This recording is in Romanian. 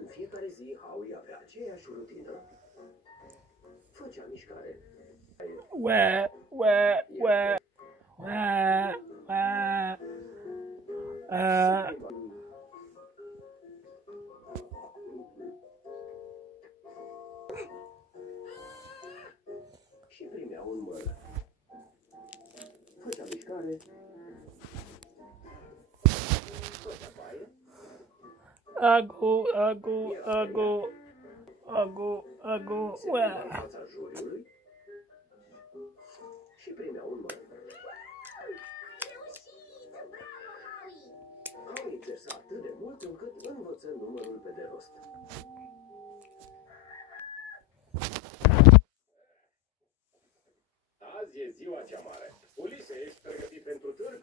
În fiecare zi, Howie avea aceeași rutină. Făcea mișcare. Ue, ue, ue, ue, ue. Și primea un măr. Făcea mișcare. Făcea baie. Agu, agu, agu, agu, agu, Se ue. punea în fața juriului și primea un măr. Howie exersa atât de mult încât învăță numărul pe de rost. Azi e ziua cea mare. Ulise, ești pregătit pentru târg?